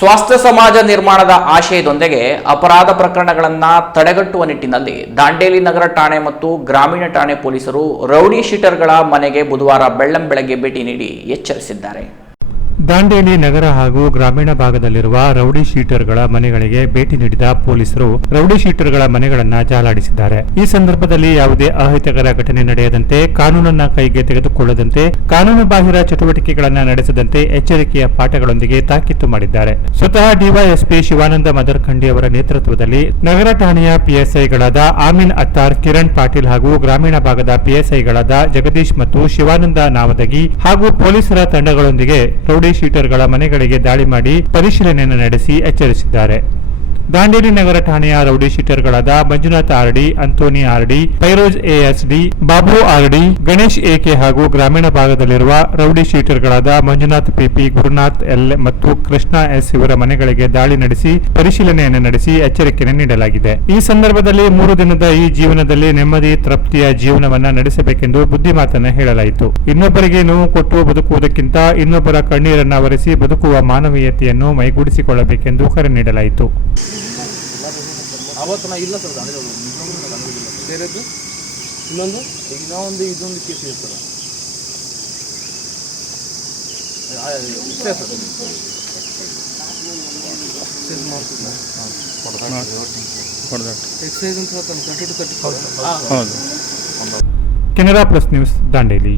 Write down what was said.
ಸ್ವಾಸ್ಥ್ಯ ಸಮಾಜ ನಿರ್ಮಾಣದ ಆಶಯದೊಂದಿಗೆ ಅಪರಾಧ ಪ್ರಕರಣಗಳನ್ನು ತಡೆಗಟ್ಟುವ ನಿಟ್ಟಿನಲ್ಲಿ ದಾಂಡೇಲಿ ನಗರ ಠಾಣೆ ಮತ್ತು ಗ್ರಾಮೀಣ ಠಾಣೆ ಪೊಲೀಸರು ರೌಡಿ ಶೀಟರ್ಗಳ ಮನೆಗೆ ಬುಧವಾರ ಬೆಳ್ಳಂಬೆಳಗ್ಗೆ ಭೇಟಿ ನೀಡಿ ಎಚ್ಚರಿಸಿದ್ದಾರೆ. ದಾಂಡೇಲಿ ನಗರ ಹಾಗೂ ಗ್ರಾಮೀಣ ಭಾಗದಲ್ಲಿರುವ ರೌಡಿ ಶೀಟರ್ಗಳ ಮನೆಗಳಿಗೆ ಭೇಟಿ ನೀಡಿದ ಪೊಲೀಸರು ರೌಡಿ ಶೀಟರ್ಗಳ ಮನೆಗಳನ್ನ ಜಾಲಾಡಿಸಿದ್ದಾರೆ. ಈ ಸಂದರ್ಭದಲ್ಲಿ ಯಾವುದೇ ಅಹಿತಕರ ಘಟನೆ ನಡೆಯದಂತೆ, ಕಾನೂನನ್ನ ಕೈಗೆ ತೆಗೆದುಕೊಳ್ಳದಂತೆ, ಕಾನೂನು ಬಾಹಿರ ಚಟುವಟಿಕೆಗಳನ್ನ ನಡೆಸದಂತೆ ಎಚ್ಚರಿಕೆಯ ಪಾಠಗಳೊಂದಿಗೆ ತಾಕೀತು ಮಾಡಿದ್ದಾರೆ. ಸ್ವತಃ ಡಿವೈಎಸ್ಪಿ ಶಿವಾನಂದ ಮದರ್ಖಂಡಿ ಅವರ ನೇತೃತ್ವದಲ್ಲಿ ನಗರ ಠಾಣೆಯ ಪಿಎಸ್ಐಗಳಾದ ಆಮಿನ್ ಅತ್ತಾರ್, ಕಿರಣ್ ಪಾಟೀಲ್ ಹಾಗೂ ಗ್ರಾಮೀಣ ಭಾಗದ ಪಿಎಸ್ಐಗಳಾದ ಜಗದೀಶ್ ಮತ್ತು ಶಿವಾನಂದ ನಾವದಗಿ ಹಾಗೂ ಪೊಲೀಸರ ತಂಡಗಳೊಂದಿಗೆ ರೌಡಿ ಶೀಟರ್ಗಳ ಮನೆಗಳಿಗೆ ದಾಳಿ ಮಾಡಿ ಪರಿಶೀಲನೆಯನ್ನು ನಡೆಸಿ ಎಚ್ಚರಿಸಿದ್ದಾರೆ. ದಾಂಡೇಲಿ ನಗರ ಠಾಣೆಯ rowdy ಶೀಟರ್ಗಳಾದ Manjunath RD Anthony RD Firoz ASD Babu RD Ganesh AK ಹಾಗೂ ಗ್ರಾಮೀಣ ಭಾಗದಲ್ಲಿರುವ ರೌಡಿ ಶೀಟರ್ಗಳಾದ ಮಂಜುನಾಥ್ ಪಿಪಿ ಗುರುನಾಥ್ ಎಲ್ ಮತ್ತು ಕೃಷ್ಣ ಎಸ್ ಇವರ ಮನೆಗಳಿಗೆ ದಾಳಿ ನಡೆಸಿ ಪರಿಶೀಲನೆಯನ್ನು ನಡೆಸಿ ಎಚ್ಚರಿಕೆಯನ್ನು ನೀಡಲಾಗಿದೆ. ಈ ಸಂದರ್ಭದಲ್ಲಿ ಮೂರು ದಿನದ ಈ ಜೀವನದಲ್ಲಿ ನೆಮ್ಮದಿ, ತೃಪ್ತಿಯ ಜೀವನವನ್ನ ನಡೆಸಬೇಕೆಂದು ಬುದ್ಧಿಮಾತನ್ನ ಹೇಳಲಾಯಿತು. ಇನ್ನೊಬ್ಬರಿಗೆ ನೋವು ಕೊಟ್ಟು ಬದುಕುವುದಕ್ಕಿಂತ ಇನ್ನೊಬ್ಬರ ಕಣ್ಣೀರನ್ನ ಒರೆಸಿ ಬದುಕುವ ಮಾನವೀಯತೆಯನ್ನು ಮೈಗೂಡಿಸಿಕೊಳ್ಳಬೇಕೆಂದು ಕರೆ ನೀಡಲಾಯಿತು. ಅವತ್ತು ನಾ ಇಲ್ಲ ಸರ್ ಅದೇ ಬೇರೆದು ಇನ್ನೊಂದು ಈಗ ಇನ್ನೊಂದು ಇದೊಂದು ಕೇಸ್ ಇದೆ ಸರ್. ಇಷ್ಟೇ ಸರ್. ಎಕ್ಸೈಸ್ ಅಂತ ಹೇಳ್ತಾನೆ thirty two thirty Canara plus news Dandeli.